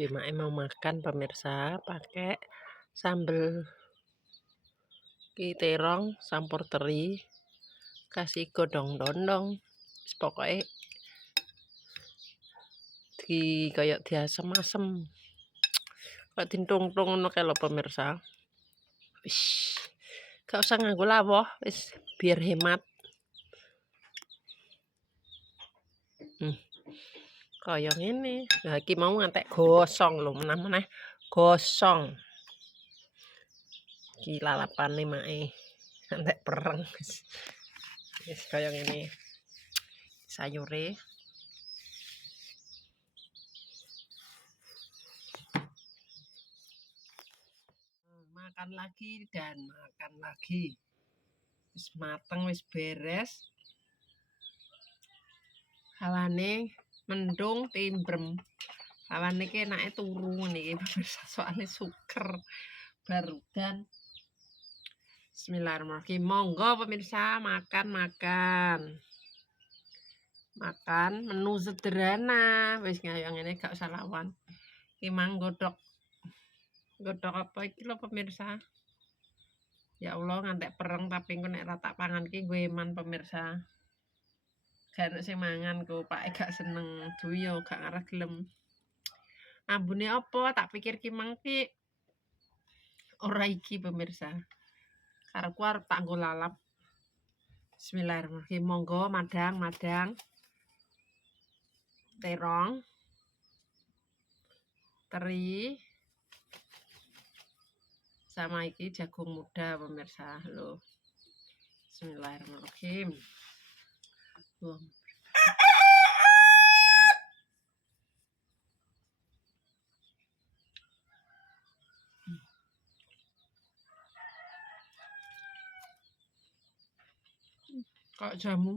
Mae mau makan pemirsa pakai sambal terong campur teri kasih godong dondong pokoknya di kayak diasem-asem kok dintung-tung ngono kae lho pemirsa. Wis gak usah nganggo lawuh wis biar hemat. Kaya ngene. Lah iki mau ngantek gosong lho, meneh-meneh gosong. Iki lalapane mae ngantek pereng. Wis kaya ngene. Sayure makan lagi dan makan lagi. Wis mateng, wis beres. Hawane mendung timbrem. Hawane ki enake turu niki pemirsa soalnya suker barudan. Bismillahirrahmanirrahim. Monggo pemirsa makan. Makan menu sederhana. Wis kaya ngene gak usah lawan. Iki mang godhog apa iki lho pemirsa. Ya Allah ngantek pereng tapi engko nek ra tak pangan ki gue iman pemirsa. Gak sing mangan ku pake gak seneng duyo gak ngarep gelem. Ambune apa tak pikir ki mangki ora iki pemirsa. Karepku arep tak nggo lalap. Bismillahirrahmanirrahim. Monggo madang. Terong. Teri. Sama iki jagung muda pemirsa lho. Bismillahirrahmanirrahim. Kok jamu.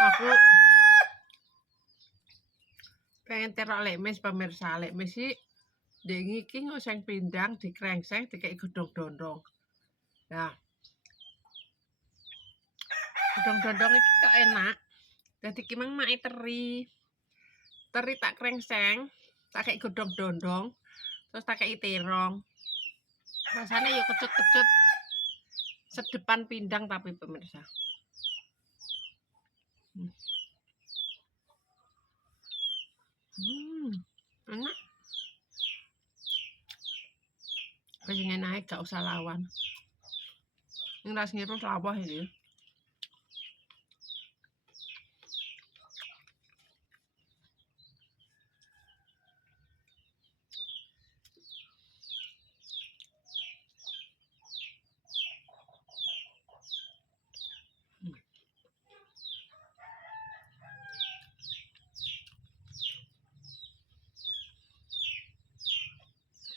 Aku pengen terok lekmes pemirsa. Lekmes sih ndek iki ngoseng pindang dikrengseng dikek godhong dondong. Nah. Godhong dondong iki kok enak. Dadi ki mang mae teri. Teri tak krengseng, tak kek godhong dondong, terus tak kei terong. Rasane ya kecut-kecut. Sedepan pindang tapi pemirsa. Enak. Wis ngene gak usah lawan. Ning ras ngirus lawah iki.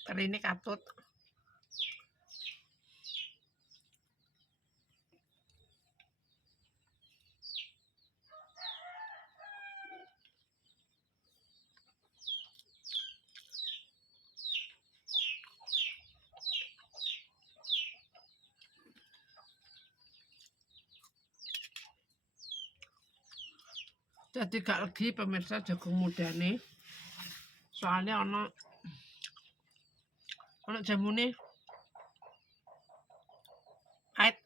Terine katut. Jadi gak legi pemirsa jagung mudane. Soalnya ana jamune pahit.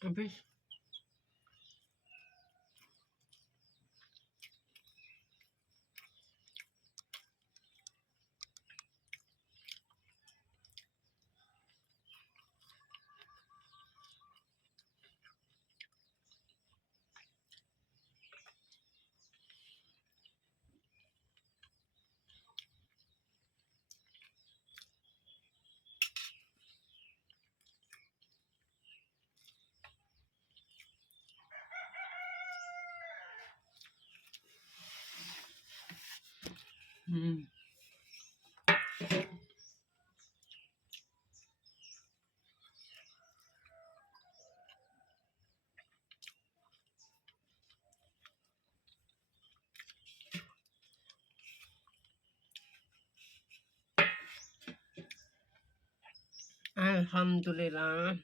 Habis. Alhamdulillah.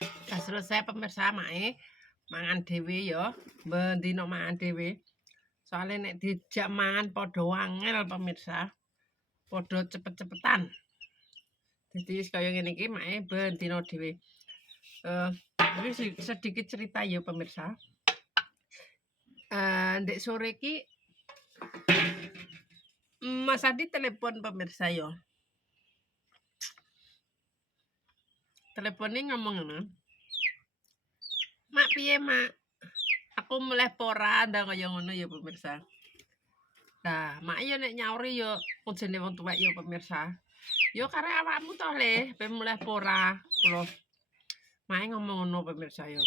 Udah selesai pemirsa mae mangan dhewe ya. Bendino mangan dhewe. Soalnya nek dijak mangan padha wangel pemirsa. Padha cepet-cepetan. Jadi wis kaya ngene iki mae bendino dhewe. Ini sedikit cerita ya pemirsa. Ndek sore iki Mas Adi telepon pemirsa ya. Teleponnya ngomong ngono. Mak piye mak? Aku mulai pora ndak kaya ngono ya pemirsa. Nah, mak yo nek nyauri yo ujene wong tuwek ya pemirsa. Yo kare awakmu to le, pe mulai pora. Kulo mak ngomong ngono pemirsa yo.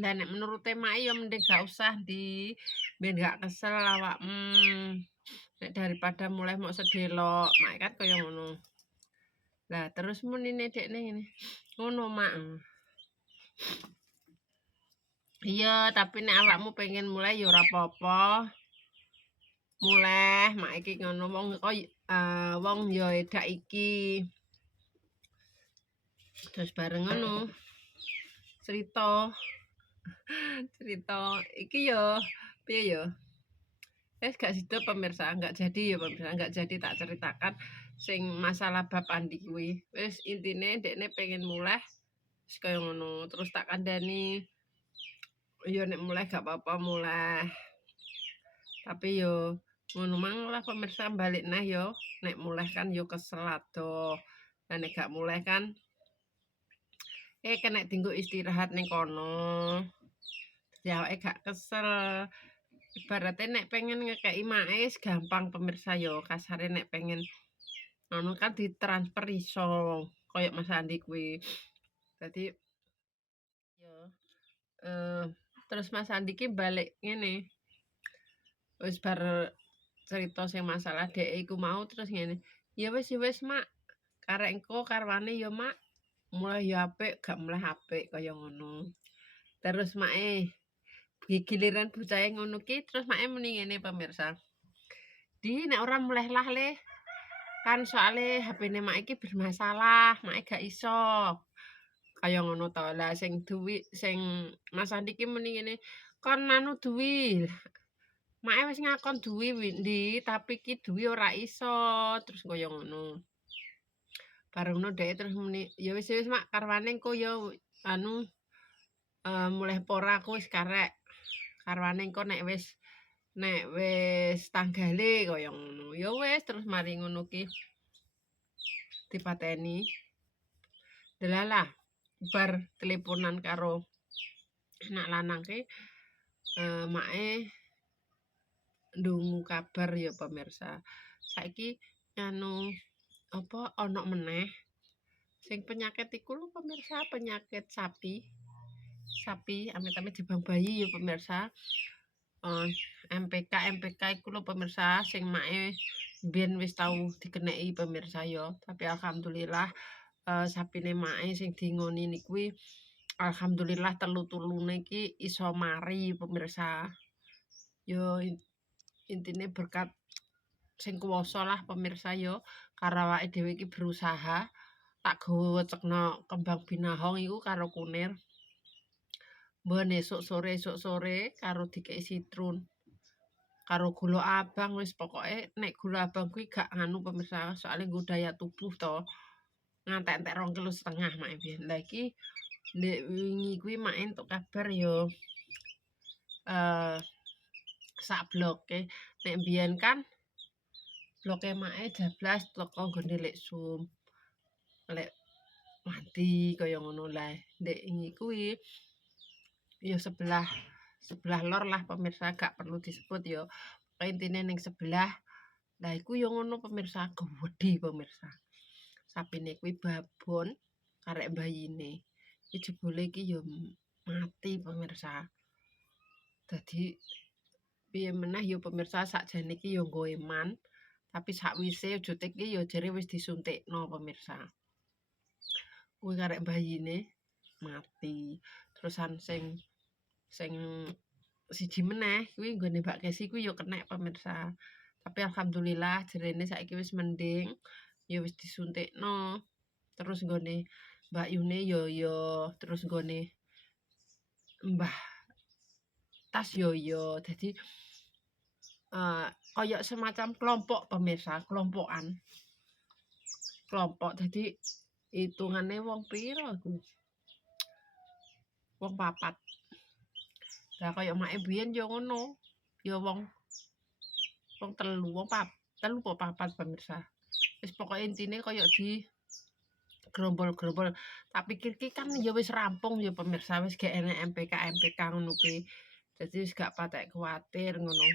Lah nek menurute mak yo mending gak usah di ben gak kesel awak. Nek daripada mulai mau sedelok, mak kan kaya ngono. Lah terus munine dekne ngene. Ngono mak. Iya, tapi nek awakmu pengen mulai ya ora apa-apa. Mulai mak iki ngono wong ya edak iki. Terus bareng ngono. Cerita iki ya piye ya? Gak sida pemirsa, enggak jadi ya pemirsa, enggak jadi tak ceritakan sing masalah bab Andi kuwi. Wis intine dekne pengen mulai wis kaya ngono. Terus tak kandhani ya nek mulai gak apa-apa mulai. Tapi yo ngono mang lah pemirsa balik nah yo nek mulai kan yo kesel ado. Lah nek gak mulai kan kena dinggo istirahat ning kono. Dadi awake gak kesel. Ibaratnya nek pengen ngekeki mae gampang pemirsa yo kasare nek pengen anu kan ditransfer iso koyo Mas Andi kuwi. Dadi yo terus Mas Andi ki balik ngene. Wis bar cerita sing masalah dhek iku mau terus ngene. Ya wis Mak. Karek engko karwane ya Mak. Mulai ya apik, gak mulai apik kaya ngono. Terus mae giliran bocah ngono ki terus mae muni ngene pemirsa. Di nek ora mulai lah le. Kan soalnya HP-ne mak iki bermasalah, mak gak iso. Kaya ngono to. Lah sing duwi sing Mas Andi ki muni ngene, kon anu duwi. Mak wis ngakon duwi ndi, tapi ki duwi ora iso. Terus kaya ngono. Bareng ngono dhek terus muni, ya wis mak karwane engko ya anu mulai pora aku wis karek. Karwane engko nek wis tanggale kaya ngono. Ya wis terus mari ngono ki dipateni. Delalah bar teleponan karo anak lanang ki make ndungu kabar ya pemirsa. Saiki anu apa ana meneh sing penyakit iku lho pemirsa, penyakit sapi. Sapi amit-amit dibang bayi ya pemirsa. MPK iku lho pemirsa sing make biyen wis tau dikeneki pemirsa ya. Tapi alhamdulillah sapine mae sing dingoni niki alhamdulillah telu-telune iki iso mari pemirsa. Yo intine berkat sing kuwasa lah pemirsa yo karo awake dhewe iki berusaha tak gawa wecekno kembang binahong iku karo kunir. Mbon esuk sore karo dikei sitrun. karo gula abang wis pokoke nek gula abang kuwi gak nganu pemirsa, soalnya nggo daya tubuh to. Ngantek-entek 2,5 kg mak biyen. Lah iki ndek wingi kuwi mak entuk kabar yo sak bloke. Nek biyen kan bloke make jablas teko nggone Leksum. Lek mati kaya ngono lah. Ndek wingi kuwi yo sebelah lor lah pemirsa, gak perlu disebut yo. Intine ning sebelah. Lah iku yo ngono pemirsa, gedhe pemirsa. Sapine kuwi babon karek bayine. Iki jebule iki yo mati pemirsa. Dadi piye meneh yo pemirsa sakjane iki yo nggo eman, tapi sakwise ujute iki yo jere wis disuntikno pemirsa. Kuwi karek bayine mati. Terusan sing siji meneh kuwi nggone Mbak Kesi kuwi yo kenek pemirsa. Tapi alhamdulillah jerene saiki wis mending, ya wis disuntikno. Terus nggone Mbak Yune yo terus nggone Mbah Tas yo. Dadi kaya semacam kelompok pemirsa, kelompokan. Kelompok dadi hitungane wong piro iku? Wong 4. Lah kaya make biyen yo ngono. Ya wong 3, wong 3 apa 4 pemirsa. Wis pokoke intine kaya di grombol-grombol. Tak pikir ki kan ya wis rampung ya pemirsa, wis gak enek MPK ngono kuwi. Dadi wis gak patek kuwatir ngono.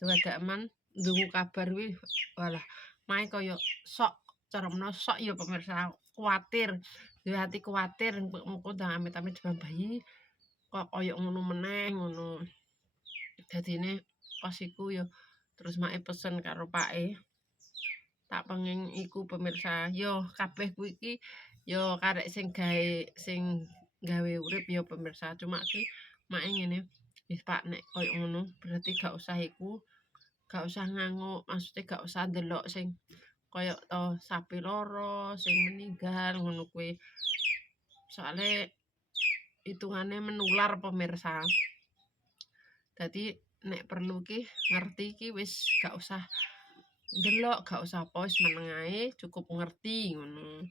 Sewadak-man ndungu kabar kuwi walah mae kaya sok caremno sok ya pemirsa kuwatir. Duwe ati kuwatir engko ndang amit-amit bayi kok kaya ngono meneh ngono. Dadine pas iku ya terus make pesen karo pake. Tak pengen iku pemirsa, yo kabeh kuwi iki yo karek sing gawe urip ya pemirsa. Cuma ki make ngene, wis Pak nek koyo ngono berarti gak usah iku, gak usah nganggo, maksudnya gak usah ndelok sing koyo to sapi loro, sing meninggal ngono kuwi. Soale hitungane menular pemirsa. Dadi nek perlu ki ngerti ki wis gak usah ndelok, gak usah apa wis meneng ae, cukup ngerti ngono.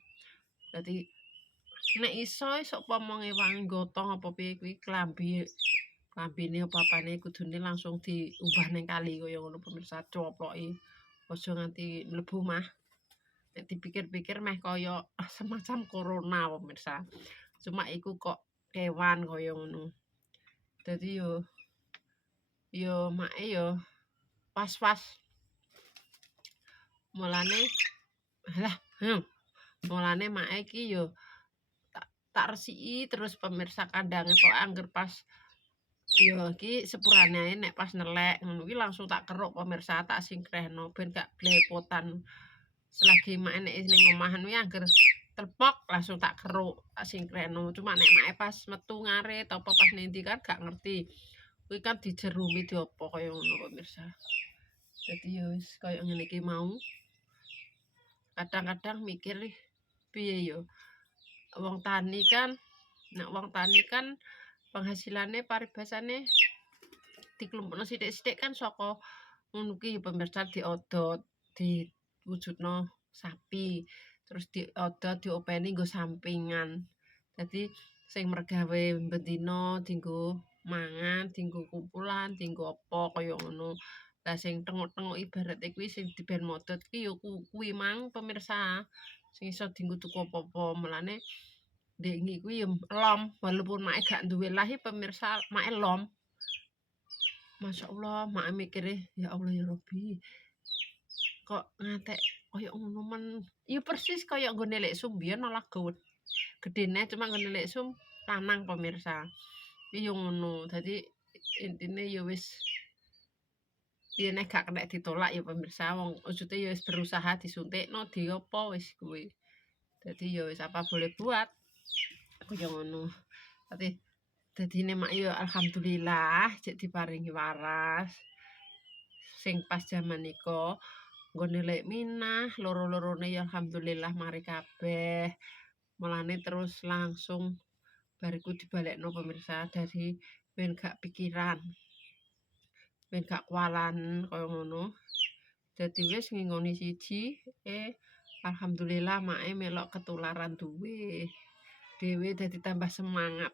Dadi nek iso upama ngewangi gotong apa piye kuwi klambine apa apane kudune langsung diumbah ning kali kaya ngono pemirsa coploki. Aja nganti mlebu mah. Nek dipikir-pikir meh kaya semacam corona pemirsa. Cuma iku kok kewan kaya ngono. Dadi yo make yo was-was. Mulane lah, mulane make iki yo tak resiki terus pemirsa kandange kok angger pas yo iki sepurane ae nek pas nelek ngono ki langsung tak keruk pemirsa tak singkrehno ben gak blepotan. Selagi mak nek ning omahan kuwi angger telepok langsung tak keruk tak singkrehno. Cuma nek make pas metu ngarit apa pas nendi kan gak ngerti. Kuwi kan dijerumi diopo kaya ngono pemirsa. Dadi yo wis kaya ngene iki mau. Kadang-kadang mikir piye yo. Wong tani kan nek wong tani kan penghasilannya paribasane dikelompokno sithik-sithik kan saka ngono ki pemirsa diodot, diwujudno sapi, terus diodot diopeni nggo sampingan. Dadi sing mergawe bendina dienggo mangan, dienggo kumpulan, dienggo apa kaya ngono. Lah sing tenguk-tenguk ibarate kuwi sing diben modot ki ya kuwi mang pemirsa. Sing iso dienggo tuku apa-apa. Mulane ndek iki kuwi ya lom, walaupun make gak duwe lahi pemirsa, make lom. Masyaallah, mak mikire ya Allah ya Robbi. Kok ngantek kaya ngono men. Ya persis kaya nggone Leksum biyen malah gedene cuma nggone Leksum lanang pemirsa. Iki yo ngono. Dadi intine ya wis piye nek gak kena ditolak ya pemirsa wong maksudnya ya wis berusaha disuntikno di apa wis kuwi. Dadi ya wis apa boleh buat. Kaya ngono. Dadine mak yo alhamdulillah cek diparingi waras. Sing pas jaman nika nggone lek minah loro-lorone ya alhamdulillah mari kabeh. Mulane terus langsung bariku dibalekno pemirsa dari ben gak pikiran. ben gak kualan kaya ngono. Dadi wis ngingoni siji, alhamdulillah make melok ketularan duwe dhewe dadi tambah semangat.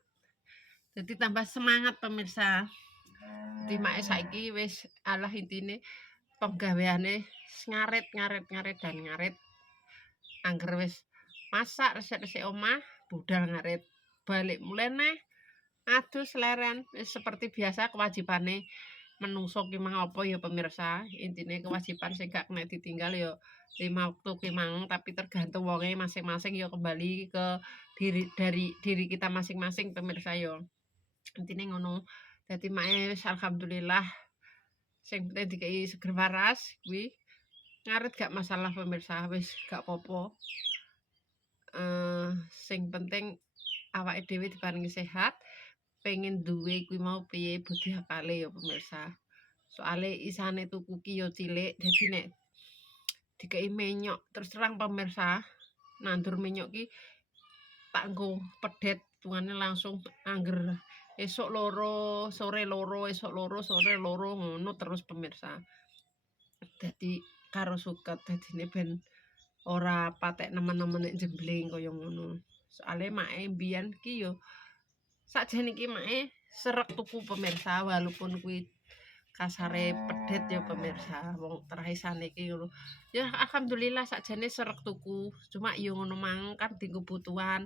Dadi tambah semangat pemirsa. Dadi make saiki wis alah intine penggaweane ngarit dan ngarit. Angger wis masak resik-resik omah, budal ngarit. Balik mulai neh adus leren wis seperti biasa kewajibane menungso ki mang apa ya pemirsa. Intine kewajiban sing gak kena ditinggal ya 5 waktu ki mang, tapi tergantung wonge masing-masing ya kembali ke diri kita masing-masing pemirsa ya. Intine ngono. Dadi mae wis alhamdulillah sing penting dikai seger waras kuwi. Ngarit gak masalah pemirsa, wis gak apa-apa. Sing penting awake dhewe diparingi sehat, pengen duwe kuwi mau piye budi akale ya pemirsa. Soale isane tuku ki ya cilik, dadi nek dikai menyok terus terang pemirsa, nandur menyok ki tak nggo pedet tungane langsung angger esuk loro, sore loro, esuk loro, sore loro ngono terus pemirsa. Dadi karo suket dadine ben ora patek nemen-nemen nek jembling kaya ngono. Soale make mbiyen ki yo sakjane iki make srek tuku pemirsa walaupun kuwi kasare pedet ya pemirsa wong terahisane iki ngono. Ya alhamdulillah sakjane srek tuku, cuma yo ngono mang kan di kebutuhan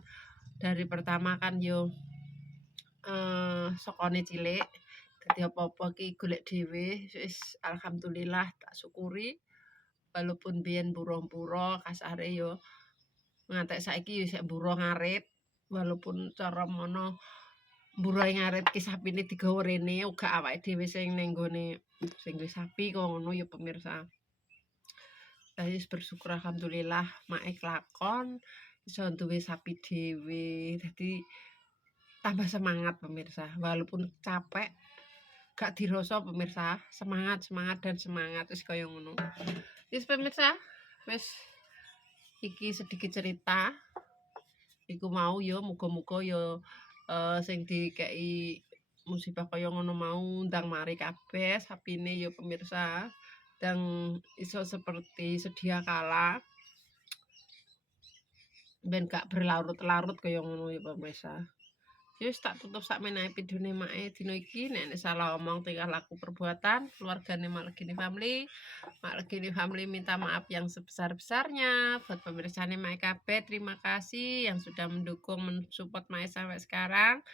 dari pertama kan yo sokone cilik. Dadi apa-apa ki golek dhewe wis alhamdulillah tak syukuri. Walaupun biyen buruh-buruh kasare yo ngantek saiki yo isih buruh ngarit. Walaupun cara mono buruhe ngarit ki sapine digawa rene uga awake dhewe sing ning nggone sing duwe sapi kok ngono ya pemirsa. Wis bersyukur alhamdulillah make kelakon iso duwe sapi dhewe. Dadi tambah semangat pemirsa. Walaupun capek gak dirasa pemirsa, semangat dan semangat wis kaya ngono. Wis pemirsa, wis iki sedikit cerita. Iku mau ya muga-muga ya sing dikei musibah kaya ngono mau ndang mari kabeh sapine ya pemirsa. Dan iso seperti sedia kala ben gak berlarut-larut kaya ngono ya pemirsa. Wis tak tutup sakmenae videone make dina iki. Nek salah omong tingkah laku perbuatan keluargane Malegini Family. Malegini Family minta maaf yang sebesar-besarnya. Buat pemirsane Mae kabeh terima kasih yang sudah mendukung mensupport Mae sampai sekarang.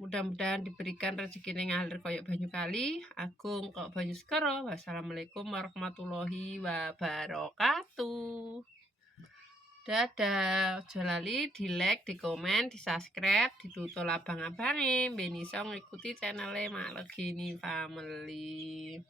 Mudah-mudahan diberikan rezeki ngalir koyok banyu kali. Agung kok banyu sekaro. Wassalamualaikum warahmatullahi wabarakatuh. Dadah, aja lali di like, di komen, di subscribe, ditutul abang-abange ben iso ngikuti channel Malegini Family.